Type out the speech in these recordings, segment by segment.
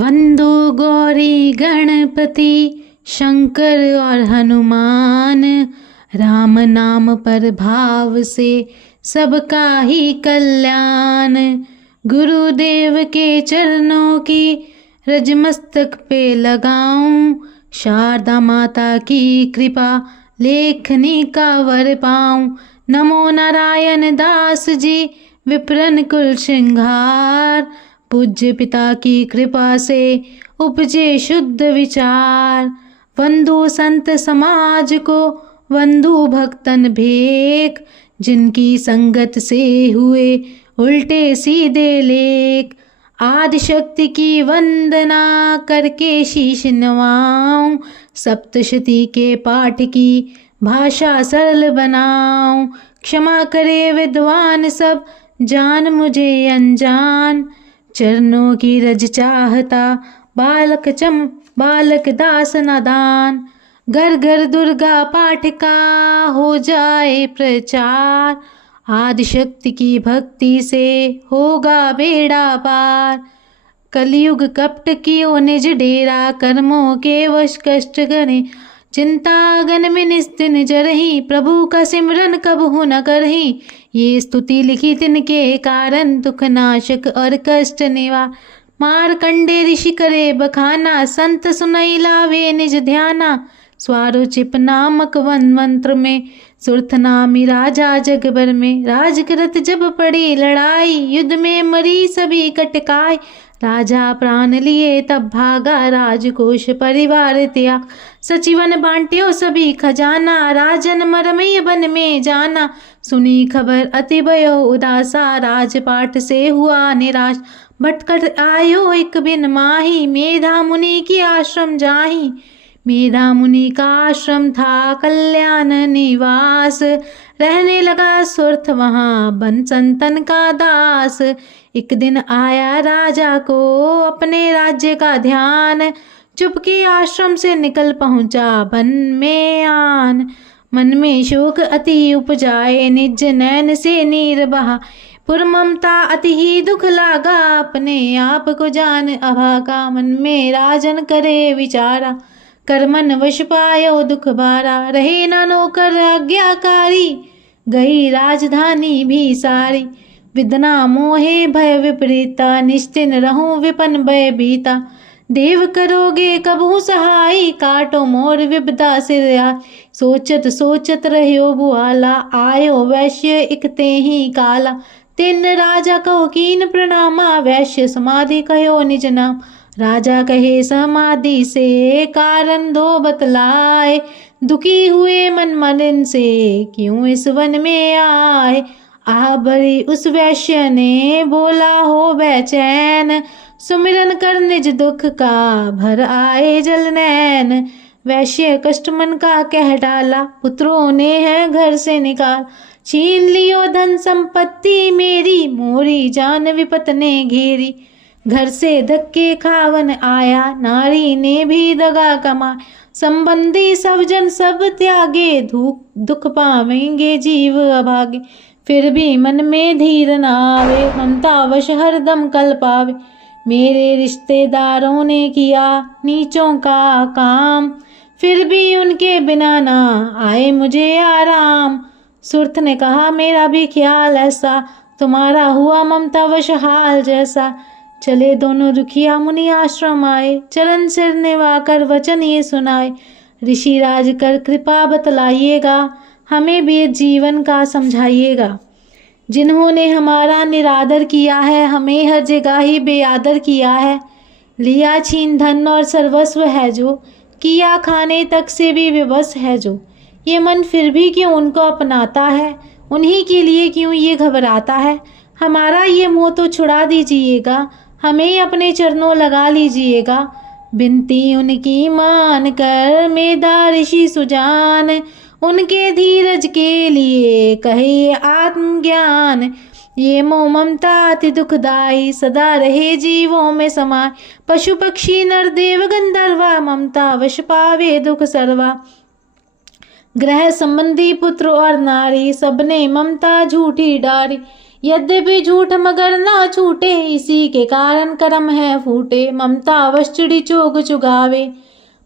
वंदो गौरी गणपति शंकर और हनुमान, राम नाम पर भाव से सबका ही कल्याण। गुरुदेव के चरणों की रज मस्तक पे लगाऊं, शारदा माता की कृपा लेखनी का वर पाऊं। नमो नारायण दास जी विप्रन कुल श्रृंगार, पूज्य पिता की कृपा से उपजे शुद्ध विचार। वंदो संत समाज को वंदो भक्तन भेक, जिनकी संगत से हुए उल्टे सीधे लेख। आदिशक्ति की वंदना करके शीश नवाऊं, सप्तशती के पाठ की भाषा सरल बनाऊं। क्षमा करे विद्वान सब जान मुझे अनजान, चरणों की रज चाहता बालक दास नादान। घर घर दुर्गा पाठ का हो जाए प्रचार, आदिशक्ति की भक्ति से होगा बेड़ा पार। कलयुग कपट कियो निज डेरा, कर्मों के वश कष्ट गणे। चिंता गन में निस्तिन जरही, प्रभु का सिमरन कबहु न करही। ये स्तुति लिखी तिनके कारण, दुख नाशक और कष्ट निवार। मारकंडे ऋषि करे बखाना, संत सुनई लावे निज ध्याना। स्वारोचिप नामक वन मंत्र में सुरथ नामी राजा जगबर में। राज करत जब पड़ी लड़ाई, युद्ध में मरी सभी कटकाई। राजा प्राण लिए तब भागा, राजकोष परिवार त्याग। सचिवन बांट्यो सभी खजाना, राजन मरमय बन में जाना। सुनी खबर अति भयो उदासा, राजपाट से हुआ निराश। भटकट आयो एक बिन माही, मेधा मुनि की आश्रम जाही। मेधा मुनि का आश्रम था कल्याण निवास, रहने लगा सुरथ वहाँ बन संतन का दास। एक दिन आया राजा को अपने राज्य का ध्यान, चुपके आश्रम से निकल पहुँचा वन में आन। मन में शोक अति उपजाए, निज नैन से नीर बहा। पुर ममता अति ही दुख लागा, अपने आप को जान अभागा। मन में राजन करे विचारा, कर्मन वश पायो दुख बारा। रहे ना नौकर आज्ञाकारी, गई राजधानी भी सारी। विदना मोहे भय विपरीता, निश्चिन रहूं विपन भय भीता। देव करोगे कबहू सहाय, काटो मोर विपदा सिर आय। सोचत सोचत रह्यो बुआला, आयो वैश्य इकते ही काला। तिन राजा कहो कीन प्रणामा, वैश्य समाधि कहो निज नाम। राजा कहे समाधि से कारण दो बतलाए, दुखी हुए मन मलिन से क्यों इस वन में आए। आह भरी उस वैश्य ने बोला हो बेचैन, सुमिरन कर निज दुख का भर आए जल नैन। वैश्य कष्ट मन का कह डाला, पुत्रों ने है घर से निकाल। छीन लियो धन संपत्ति मेरी, मोरी जान विपत ने घेरी। घर से धक्के खावन आया, नारी ने भी दगा कमा। संबंधी सब जन सब त्यागे, दुख पावेंगे जीव अभागे। फिर भी मन में धीर न आवे, ममता वश हरदम कल पावे। मेरे रिश्तेदारों ने किया नीचों का काम, फिर भी उनके बिना ना आए मुझे आराम। सुरथ ने कहा मेरा भी ख्याल ऐसा, तुम्हारा हुआ ममता वश हाल जैसा। चले दोनों दुखिया मुनि आश्रम आए, चरण सिर निवाकर वचन ये सुनाए। ऋषि राज कर कृपा बतलाइएगा, हमें भी जीवन का समझाइएगा। जिन्होंने हमारा निरादर किया है, हमें हर जगह ही बेआदर किया है। लिया छीन धन और सर्वस्व है जो, किया खाने तक से भी विवश है जो। ये मन फिर भी क्यों उनको अपनाता है, उन्हीं के लिए क्यों ये घबराता है। हमारा ये मोह तो छुड़ा दीजिएगा, हमें अपने चरणों लगा लीजिएगा। बिनती उनकी मान कर मेधा ऋषि सुजान, उनके धीरज के लिए कहे आत्मज्ञान। ये मोह ममता अति दुखदाई, सदा रहे जीवों में समाये। पशु पक्षी नर देव गंधर्वा, ममता वश पावे दुख सर्वा। ग्रह संबंधी पुत्र और नारी, सबने ममता झूठी डारी। यद्यपि झूठ मगर ना छूटे, इसी के कारण कर्म है फूटे। ममता वश चिड़ी चोग चुगावे,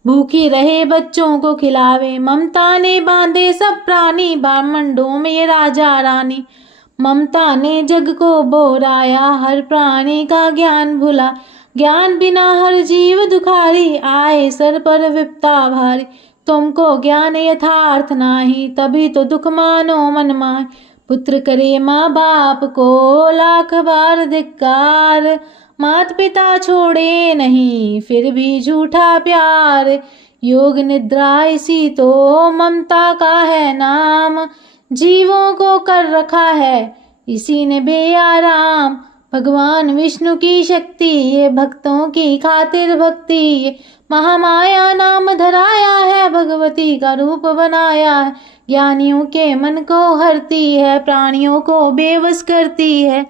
भूखी रहे बच्चों को खिलावे। ममता ने बांधे सब प्राणी, ब्रह्मांडों में राजा रानी। ममता ने जग को बोराया, हर प्राणी का ज्ञान भुला। ज्ञान बिना हर जीव दुखारी, आए सर पर विपता भारी। तुमको ज्ञान यथार्थ नाही, तभी तो दुख मानो मन माय। पुत्र करे माँ बाप को लाख बार धिक्कार, मात पिता छोड़े नहीं फिर भी झूठा प्यार। योग निद्रा इसी तो ममता का है नाम, जीवों को कर रखा है इसी ने बेआराम। भगवान विष्णु की शक्ति, ये भक्तों की खातिर भक्ति। ये महामाया नाम धराया है, भगवती का रूप बनाया है। ज्ञानियों के मन को हरती है, प्राणियों को बेवश करती है।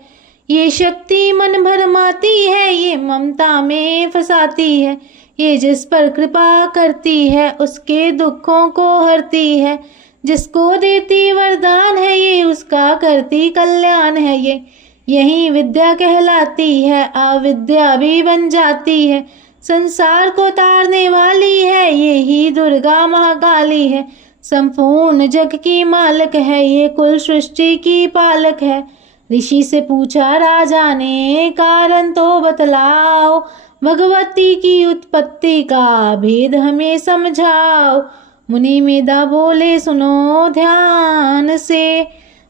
ये शक्ति मन भरमाती है, ये ममता में फंसाती है। ये जिस पर कृपा करती है, उसके दुखों को हरती है। जिसको देती वरदान है, ये उसका करती कल्याण है। ये यही विद्या कहलाती है, अविद्या भी बन जाती है। संसार को तारने वाली है, ये ही दुर्गा महाकाली है। संपूर्ण जग की मालक है, ये कुल सृष्टि की पालक है। ऋषि से पूछा राजा ने, कारण तो बतलाओ। भगवती की उत्पत्ति का भेद हमें समझाओ। मुनि मेधा बोले सुनो ध्यान से,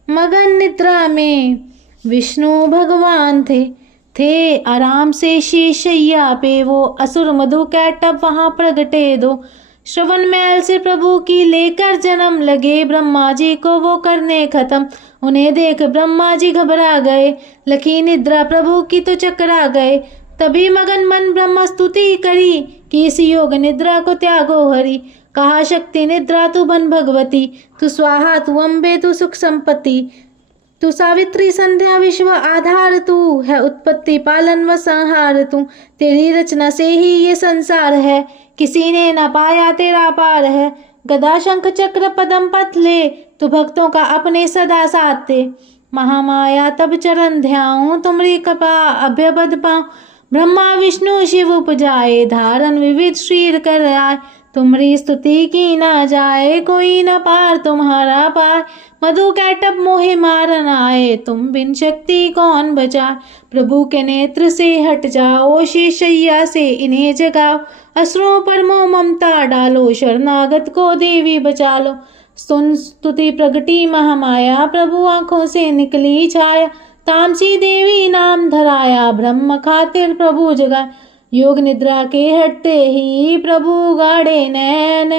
मगन निद्रा में विष्णु भगवान थे आराम से शीशैया पे वो। असुर मधु कैटब वहां प्रगटे दो, श्रवण मैल से प्रभु की लेकर जन्म लगे। ब्रह्मा जी को वो करने खत्म, उन्हें देख ब्रह्मा जी घबरा गए। लखी निद्रा प्रभु की तो चकरा गए, तभी मगन मन ब्रह्म स्तुति करी कि इस योग निद्रा को त्यागो हरि। कहा शक्ति निद्रा तू बन भगवती, तू स्वाहा तू अम्बे तू सुख संपत्ति। तू सावित्री संध्या विश्व आधार, तू है उत्पत्ति पालन व संहार। तू तेरी रचना से ही ये संसार है, किसी ने न पाया तेरा पार है। गदा शंख चक्र पदम पथले, तू भक्तों का अपने सदा साथ दे। महामाया तब चरण ध्याऊं, तुमरी कृपा अभ्यपद पाऊं। ब्रह्मा विष्णु शिव उपजाए, धारण विविध शरीर कर आए। तुम्हारी स्तुति की ना जाए, कोई न पार तुम्हारा पार। मधु कैटब मोहे मारन आए, तुम बिन शक्ति कौन बचा। प्रभु के नेत्र से हट जाओ, शेषैया से इन्हें जगाओ। असुरों पर मोह ममता डालो, शरणागत को देवी बचा लो। सुन स्तुति प्रगटी महामाया, प्रभु आंखों से निकली छाया। तामसी देवी नाम धराया, ब्रह्म खातिर प्रभु जगा। योग निद्रा के हटते ही प्रभु गाड़े नैन,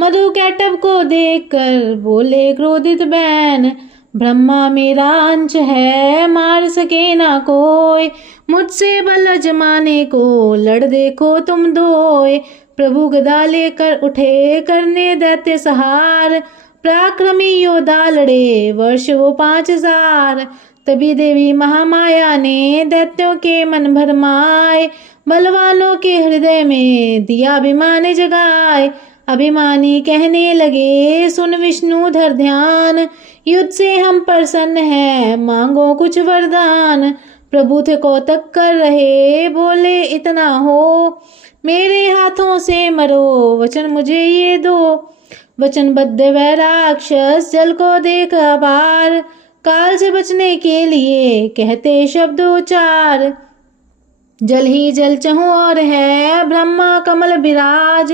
मधु कैटब को देखकर बोले क्रोधित बैन। ब्रह्मा मेरा अंश है, मार सके ना कोई। मुझसे बल अजमाने को लड़ देखो तुम दोए। प्रभु गदा लेकर उठे, करने दैत्य सहार। पराक्रमी योद्धा लड़े, वर्ष वो 5000। तभी देवी महामाया ने दैत्यों के मन भरमाए, बलवानों के हृदय में दिया अभिमान जगाए। अभिमानी कहने लगे सुन विष्णु धर ध्यान, युद्ध से हम प्रसन्न हैं, मांगो कुछ वरदान। प्रभु थे कौतक कर रहे, बोले इतना हो, मेरे हाथों से मरो, वचन मुझे ये दो। वचनबद्ध वह राक्षस जल को देख अपार, काल से बचने के लिए कहते शब्द उचार। जल ही जल चहु और है, ब्रह्मा कमल विराज।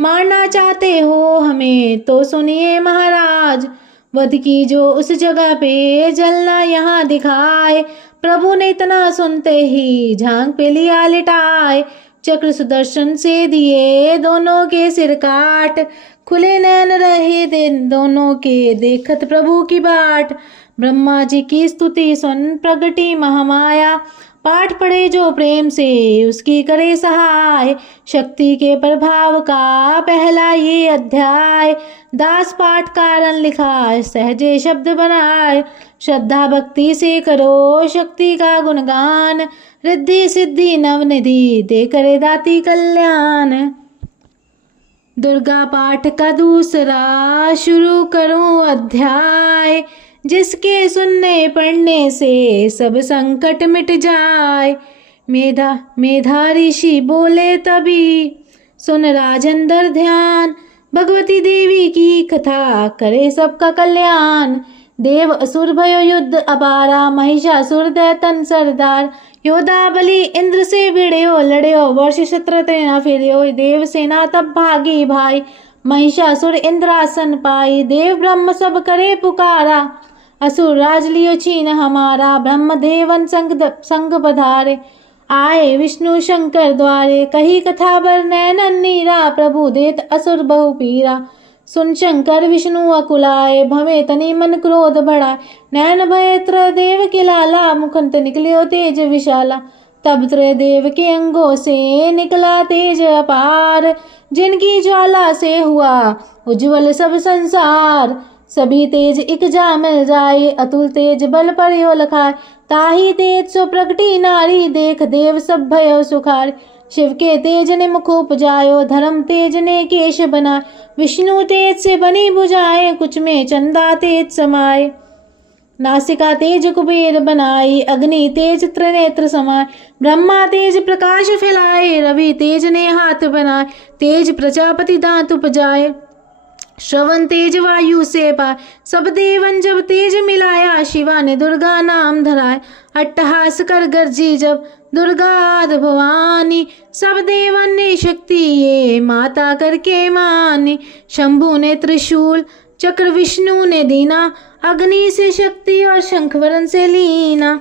मारना चाहते हो हमें तो सुनिए महाराज। वध की जो उस जगह पे, जलना यहाँ दिखाए। प्रभु ने इतना सुनते ही झांग पे लिया लिटाए। चक्र सुदर्शन से दिए दोनों के सिर काट, खुले नैन रहे दिन दोनों के देखत प्रभु की बाट। ब्रह्मा जी की स्तुति सुन प्रगटी महामाया, पाठ पढ़े जो प्रेम से उसकी करे सहाय। शक्ति के प्रभाव का पहला ये अध्याय, दास पाठ कारण लिखा सहजे शब्द बनाए। श्रद्धा भक्ति से करो शक्ति का गुणगान, रिद्धि सिद्धि नवनिधि दे करे दाती कल्याण। दुर्गा पाठ का दूसरा शुरू करूं अध्याय, जिसके सुनने पढ़ने से सब संकट मिट जाए। मेधा ऋषि बोले तभी सुन राजेंद्र ध्यान, भगवती देवी की कथा करे सबका कल्याण। देव असुर भयो युद्ध अपारा, महिषासुर दैतन सरदार। योद्धा बलि इंद्र से भिड़यो, लड़यो वर्ष शत्रु तेना फिरयो। देव सेना तब भागी भाई, महिषासुर इंद्रासन पाई। देव ब्रह्म सब करे पुकारा, असुर राज लियो छीन हमारा। ब्रह्म देवन संग पधारे, आए विष्णु शंकर द्वारे। कही कथा बर नैनन नीरा, प्रभु देत असुर बहु पीरा। सुन शंकर विष्णु अकुलाए, भवे तनि मन क्रोध बढ़ाए। नैन भय त्रयदेव के लाला, मुखंत निकलियो तेज विशाला। तब त्रयदेव के अंगों से निकला तेज अपार, जिनकी ज्वाला से हुआ उज्ज्वल सब संसार। सभी तेज एक जा मिल जाए, अतुल तेज बल पर यो लखाए। ताही तेज सो प्रगटी नारी, देख देव सब भयो सुखार। शिव के तेज ने मुख उपजायो, धर्म तेज ने केश बनाए। विष्णु तेज से बनी भुजाएं, कुछ में चंदा तेज समाये। नासिका तेज कुबेर बनाई, अग्नि तेज त्रिनेत्र समाये। ब्रह्मा तेज प्रकाश फैलाए, रवि तेज ने हाथ बनाए। तेज प्रजापति दांत उपजाए, श्रवण तेज वायु से पाए। सब देवन जब तेज मिलाया, शिवा ने दुर्गा नाम धराए। अट्टहास कर गरजी जब दुर्गा आदि भवानी, सब देवन ने शक्ति ये माता करके मानी। शंभु ने त्रिशूल चक्र, विष्णु ने दीना। अग्नि से शक्ति और शंखवरण से लीना।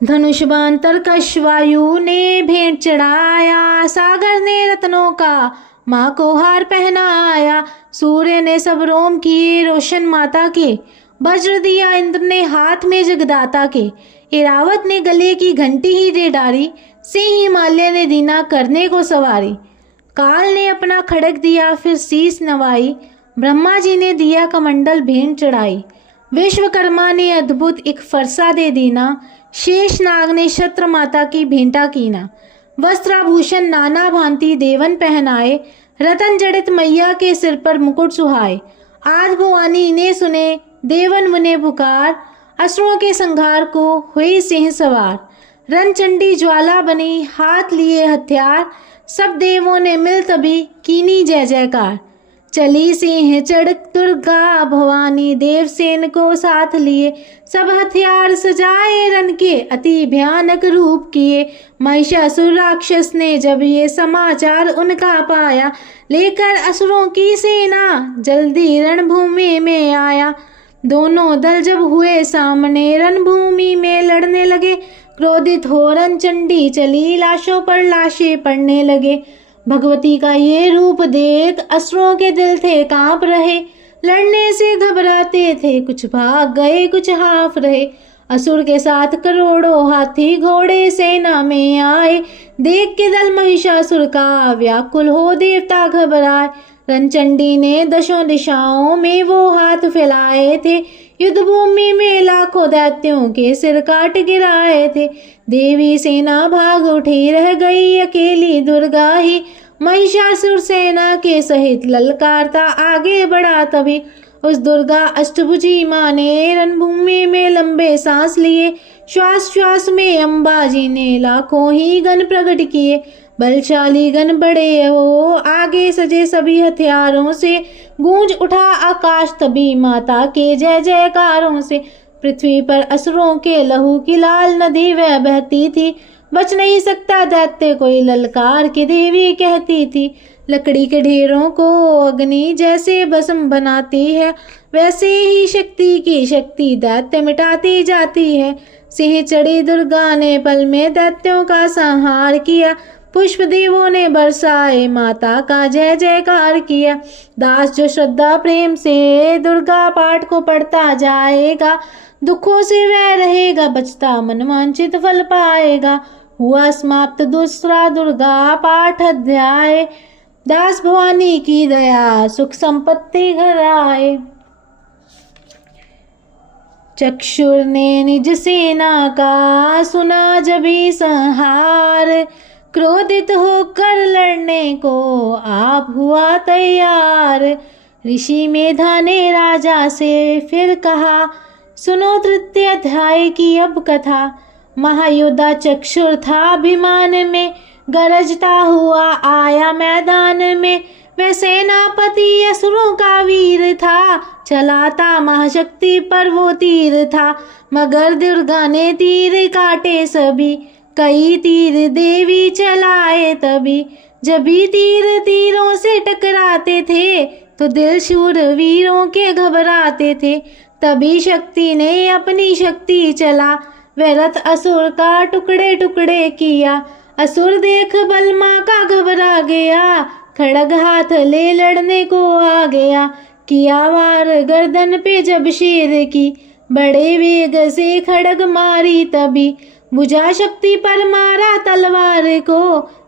धनुष बाण तरकश वायु ने भेंट चढ़ाया। सागर ने रत्नों का माँ को हार पहनाया। सूर्य ने सब रोम किए रोशन माता के, वज्र दिया इंद्र ने हाथ में जगदाता के। इरावत ने गले की घंटी ही दे डारी, सिंह हिमालय ने दीना करने को सवारी। काल ने अपना खड़ग दिया फिर शीस नवाई, ब्रह्मा जी ने दिया कमंडल भेंट चढ़ाई। विश्वकर्मा ने अद्भुत एक फरसा दे दीना, शेष नाग ने छत्र माता की भेंटा कीना। वस्त्राभूषण नाना भांति देवन पहनाए, रतन जड़ित मैया के सिर पर मुकुट सुहाए। आज भवानी ने सुने देवन मुने पुकार, असुरों के संहार को हुई सिंह सवार। रणचंडी ज्वाला बनी हाथ लिए हथियार, सब देवों ने मिल तभी कीनी जय जयकार। चली सिंह चढ़ दुर्गा भवानी, देवसेन को साथ लिए। सब हथियार सजाए रण के, अति भयानक रूप किए। महिषासुर राक्षस ने जब ये समाचार उनका पाया, लेकर असुरों की सेना जल्दी रणभूमि में आया। दोनों दल जब हुए सामने, रणभूमि में लड़ने लगे। क्रोधित हो रणचंडी चली, लाशों पर लाशें पड़ने लगे। भगवती का ये रूप देख असुरों के दिल थे कांप रहे। लड़ने से घबराते थे, कुछ भाग गए कुछ हाफ रहे। असुर के साथ करोड़ों हाथी घोड़े सेना में आए। देख के दल महिषासुर का व्याकुल हो देवता घबराए। रणचंडी ने दशों दिशाओं में वो हाथ फैलाए थे। युद्ध भूमि में लाखों दैत्यों के सिर काट गिराए थे। देवी सेना भाग उठी, रह गई अकेली दुर्गा ही। महिषासुर सेना के सहित ललकारता आगे बढ़ा तभी। उस दुर्गा अष्टभुजी माँ ने रणभूमि में लंबे सांस लिए। श्वास श्वास में अम्बा जी ने लाखों ही गण प्रकट किए। बलशाली गण बड़े हो आगे सजे सभी हथियारों से। गूंज उठा आकाश तभी माता के जय जयकारों से। पृथ्वी पर असुरों के लहू की लाल नदी वह बहती थी। बच नहीं सकता दैत्य कोई, ललकार के देवी कहती थी। लकड़ी के ढेरों को अग्नि जैसे भस्म बनाती है, वैसे ही शक्ति की शक्ति दैत्य मिटाती जाती है। सिंह चढ़ी दुर्गा ने पल में दैत्यों का संहार किया। पुष्प देवों ने बरसाए, माता का जय जयकार किया। दास जो श्रद्धा प्रेम से दुर्गा पाठ को पढ़ता जाएगा, दुखों से वह रहेगा बचता, मनवांछित फल पाएगा। हुआ समाप्त दूसरा दुर्गा पाठ अध्याय। दास भवानी की दया सुख संपत्ति घर आए। चक्षुर ने निज सेना का सुना जभी संहार, क्रोधित होकर लड़ने को आप हुआ तैयार। ऋषि मेधा ने राजा से फिर कहा, सुनो तृतीय अध्याय की अब कथा। महायोद्धा चक्षुर था अभिमान में, गरजता हुआ आया मैदान में। वह सेनापति असुरों का वीर था, चलाता महाशक्ति पर वो तीर था। मगर दुर्गा ने तीर काटे सभी, कई तीर देवी चलाए तभी। जब भी तीर तीरों से टकराते थे, तो दिल शूर वीरों के घबराते थे। तभी शक्ति ने अपनी शक्ति चला, वह रथ असुर का टुकड़े टुकड़े किया। असुर देख बलमा का घबरा गया, खड़ग हाथ ले लड़ने को आ गया। किया वार गर्दन पे जब शेर की, बड़े वेग से खड़ग मारी तभी। बुझा शक्ति पर मारा तलवार को,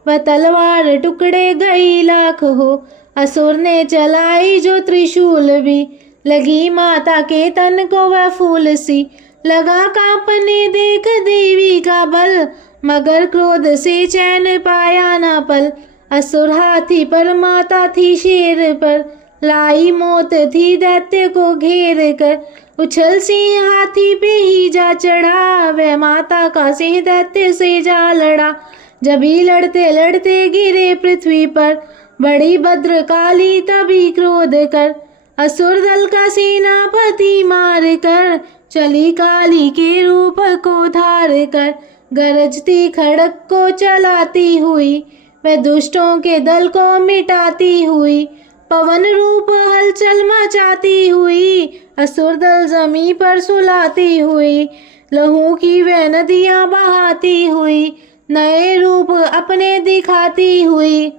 वह तलवार टुकड़े गई लाख हो। असुर ने चलाई जो त्रिशूल भी, लगी माता के तन को वह फूल सी। लगा कांपने देख देवी का बल, मगर क्रोध से चैन पाया ना पल। असुर हाथी पर माता थी शेर पर, लाई मौत थी दैत्य को घेर कर। उछल सिंह हाथी पे ही जा चढ़ा, वह माता का सिंह दैत्य से जा लड़ा। जब ही लड़ते लड़ते गिरे पृथ्वी पर, बड़ी भद्रकाली तभी क्रोध कर। असुर दल का सेनापति मार कर, चली काली के रूप को धार कर। गरजती खड़ग को चलाती हुई, वह दुष्टों के दल को मिटाती हुई। पवन रूप हलचल मचाती हुई, असुर दल जमी पर सुलाती हुई। लहू की वह नदियां बहाती हुई, नए रूप अपने दिखाती हुई।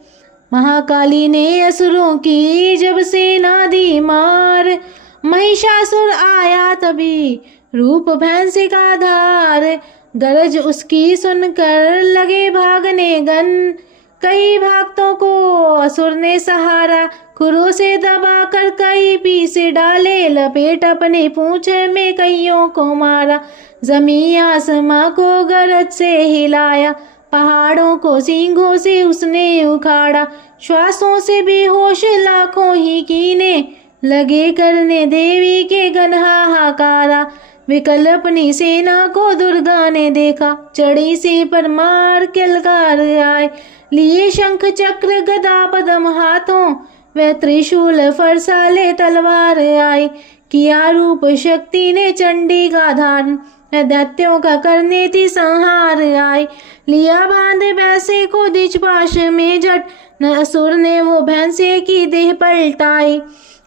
महाकाली ने असुरों की जब सेना दी मार, महिषासुर आया तभी रूप भैंस का धार। गरज उसकी सुनकर लगे भागने गन, कई भक्तों को असुर ने सहारा। खुरों से दबाकर कई पीस डाले, लपेट अपने पूंछ में कईयों को मारा। जमीन आसमां को गरज से हिलाया, पहाड़ों को सींगों से उसने उखाड़ा। श्वासों से बेहोश लाखों ही कीने, लगे करने देवी के गन हाहाकारा। विकल अपनी सेना को दुर्गा ने देखा, चढ़ी से पर मार किलकार आए। लिए शंख चक्र गदा पद्म हाथों, वह त्रिशूल फरसाले तलवार आई। किया रूप शक्ति ने चंडी का धारण, दैत्यों का करने थी संहार आई। लिया बांध भैंसे को दिचपाश में जट, न असुर ने वो भैंसे की देह पलटाई।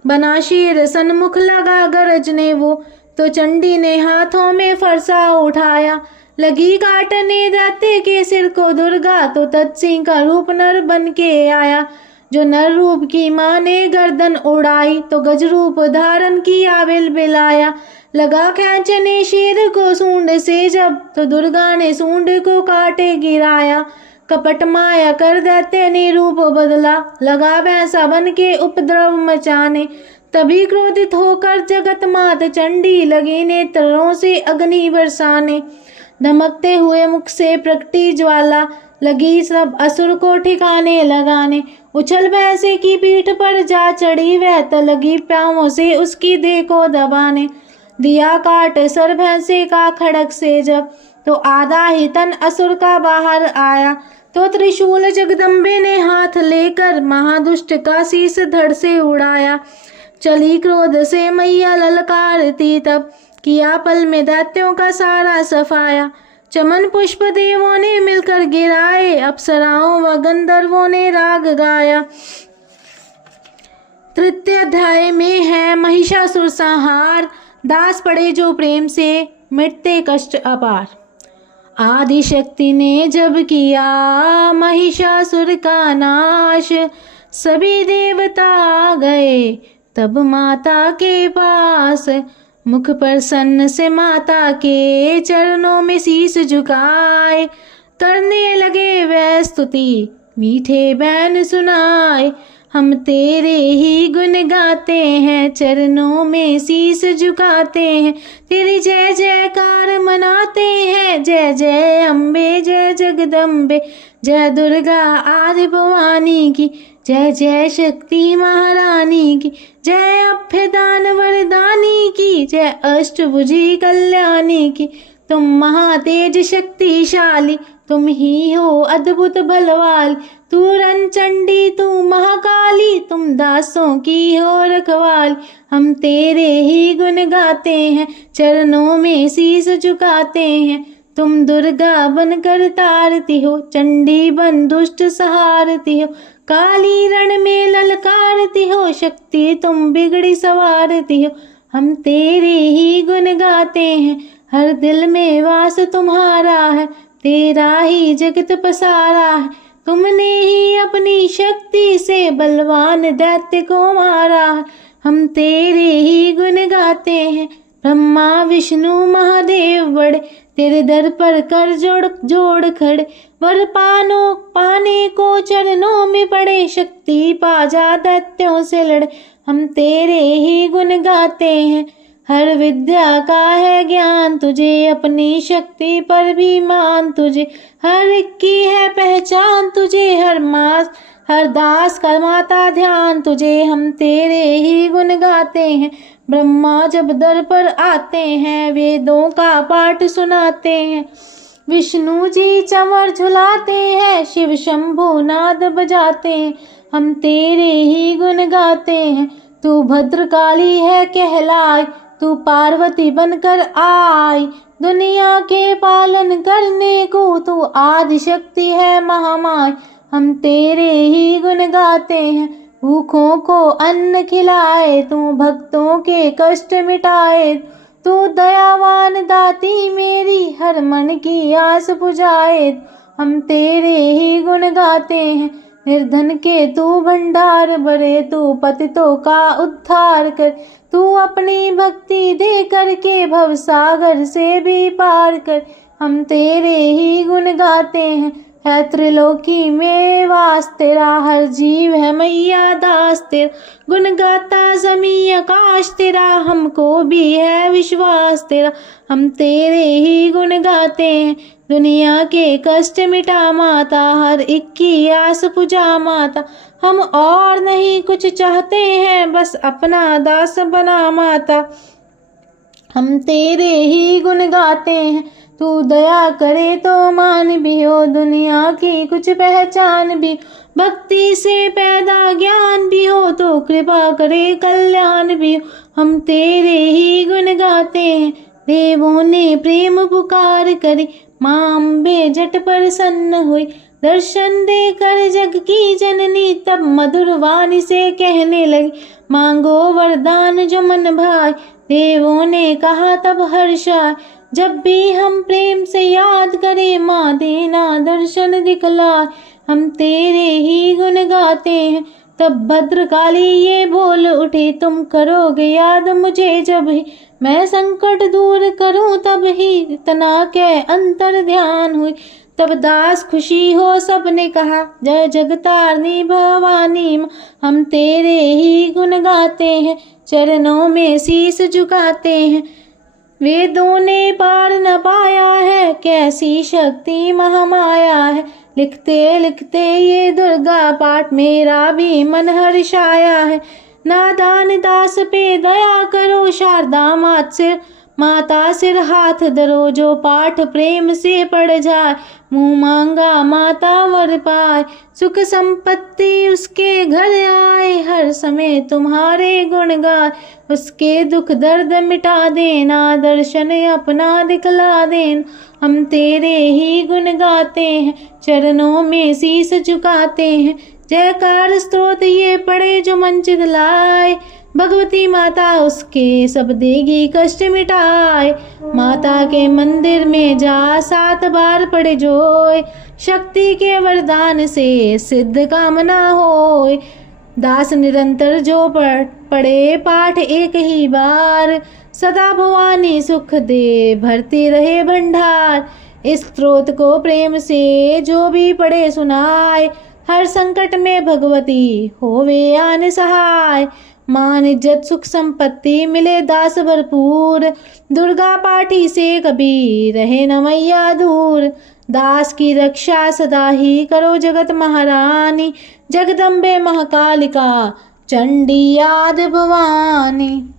बना शेर सन्मुख लगा गरजने वो, तो चंडी ने हाथों में फरसा उठाया। लगी काटने दैत्य के सिर को दुर्गा, तो तत्सिंह का रूप नर बन के आया। जो नर रूप की माँ ने गर्दन उड़ाई, तो गज रूप धारण किया बिलबिलाया। लगा खींचने शेर को सूंड से जब, तो दुर्गा ने सूंड को काटे गिराया। कपट माया कर दैत्य ने रूप बदला, लगा भैंसा बन के उपद्रव मचाने। तभी क्रोधित होकर जगत मात चंडी, लगी नेत्रों से अग्नि बरसाने। धमकते हुए मुख से प्रकटी ज्वाला, लगी सब असुर को ठिकाने लगाने। उछल भैंसे की पीठ पर जा चढ़ी वह, तो लगी पांवों से उसकी देह को दबाने। दिया काट सर भैंसे का खड़ग से जब, तो आधा ही तन असुर का बाहर आया। तो त्रिशूल जगदम्बे ने हाथ लेकर, महादुष्ट का शीस धड़ से उड़ाया। चली क्रोध से मैया ललकारती तब, किया पल में दैत्यों का सारा सफाया। चमन पुष्प देवों ने मिलकर गिराए, अप्सराओं व गंधर्वों ने राग गाया। तृतीय अध्याय में है महिषासुर संहार, दास पड़े जो प्रेम से मिटते कष्ट अपार। आदि शक्ति ने जब किया महिषासुर का नाश, सभी देवता गए तब माता के पास। मुख प्रसन्न से माता के चरणों में शीस झुकाए, करने लगे वह स्तुति मीठे बैन सुनाए। हम तेरे ही गुण गाते हैं, चरणों में शीस झुकाते हैं, तेरी जय जयकार मनाते हैं। जय जय अम्बे जय जगदम्बे, जय दुर्गा आदि भवानी की, जय जय शक्ति महारानी की, जय अभ्यदान वरदानी की, जय अष्टभुजी कल्याणी की। तुम महातेज शक्तिशाली, तुम ही हो अद्भुत बलवाली, तू रंचंडी तू महाकाली, तुम दासों की हो रखवाली। हम तेरे ही गुण गाते हैं, चरणों में शीस झुकाते हैं। तुम दुर्गा बनकर तारती हो, चंडी बन दुष्ट सहारती हो, काली रण में ललकारती हो, शक्ति तुम बिगड़ी सवारती हो। हम तेरे ही गुण गाते हैं, हर दिल में वास तुम्हारा है, तेरा ही जगत पसारा है। तुमने ही अपनी शक्ति से बलवान दैत्य को मारा है। हम तेरे ही गुण गाते हैं, ब्रह्मा विष्णु महादेव बड़े, तेरे दर पर कर जोड़ खड़े, वर पाने को चरणों में पड़े, शक्ति पा जा दैत्यों से लड़े। हम तेरे ही गुण गाते हैं, हर विद्या का है ज्ञान तुझे, अपनी शक्ति पर भी मान तुझे, हर एक की है पहचान तुझे, हर दास का माता ध्यान तुझे। हम तेरे ही गुण गाते हैं, ब्रह्मा जब दर पर आते हैं, वेदों का पाठ सुनाते हैं, विष्णु जी चंवर झुलाते हैं, शिव शंभु नाद बजाते हैं। हम तेरे ही गुण गाते हैं, तू भद्रकाली है कहलाई, तू पार्वती बनकर आई, दुनिया के पालन करने को तू आदि शक्ति है महामाई। हम तेरे ही गुण गाते हैं, भूखों को अन्न खिलाए, तू भक्तों के कष्ट मिटाए, तू दयावान दाती मेरी हर मन की आस बुझाए। हम तेरे ही गुण गाते हैं, निर्धन के तू भंडार भरे, तू पतितों का उद्धार कर, तू अपनी भक्ति दे करके भव सागर से भी पार कर। हम तेरे ही गुण गाते हैं, है त्रिलोकी में वास तेरा, हर जीव है मैया दास तेरा, गुण गाता जमी आकाश तेरा, हमको भी है विश्वास तेरा। हम तेरे ही गुण गाते हैं, दुनिया के कष्ट मिटा माता, हर एक की आस पुजा माता। हम और नहीं कुछ चाहते हैं, बस अपना दास बना माता। हम तेरे ही गुण गाते हैं, तू दया करे तो मान भी हो, दुनिया की कुछ पहचान भी, भक्ति से पैदा ज्ञान भी हो, तो कृपा करे कल्याण भी हो। हम तेरे ही गुण गाते हैं, देवों ने प्रेम पुकार करी, माँ अम्बे झट प्रसन्न हुई, दर्शन देकर जग की जननी तब मधुर वाणी से कहने लगी, मांगो वरदान जो मन भाए। देवों ने कहा तब हर्षाए, जब भी हम प्रेम से याद करें, माँ देना दर्शन दिखलाए। हम तेरे ही गुण गाते हैं, तब भद्रकाली ये बोल उठी, तुम करोगे याद मुझे जब ही, मैं संकट दूर करूं तब ही, इतना के अंतर ध्यान हुई। तब दास खुशी हो सबने कहा, जय जगतारनी भवानी माँ। हम तेरे ही गुण गाते हैं, चरणों में शीस झुकाते हैं, वेदों ने पार न पाया है, कैसी शक्ति महामाया है। लिखते लिखते ये दुर्गा पाठ मेरा भी मन हर्षाया है, नादान दास पे दया करो, शारदा माता सिर हाथ धरो, जो पाठ प्रेम से पढ़ जाए, मुँह मांगा माता वर पाए, सुख संपत्ति उसके घर आए, हर समय तुम्हारे गुण गाए, उसके दुख दर्द मिटा देना, दर्शन अपना दिखला देना। हम तेरे ही गुण गाते हैं, चरणों में शीस झुकाते हैं, जयकार स्तोत्र ये पढ़े जो मन चित लाए, भगवती माता उसके सब देगी कष्ट मिटाए। माता के मंदिर में जा 7 बार पढ़े जोय, शक्ति के वरदान से सिद्ध कामना होय। दास निरंतर जो पढ़े पाठ एक ही बार, सदा भवानी सुख दे भरती रहे भंडार। इस स्त्रोत को प्रेम से जो भी पढ़े सुनाए, हर संकट में भगवती होवे आन सहाय। मान इज्जत सुख संपत्ति मिले दास भरपूर, दुर्गा पाठी से कभी रहे न मैया दूर। दास की रक्षा सदा ही करो जगत महारानी, जगदम्बे महाकालिका चंडी आदि भवानी।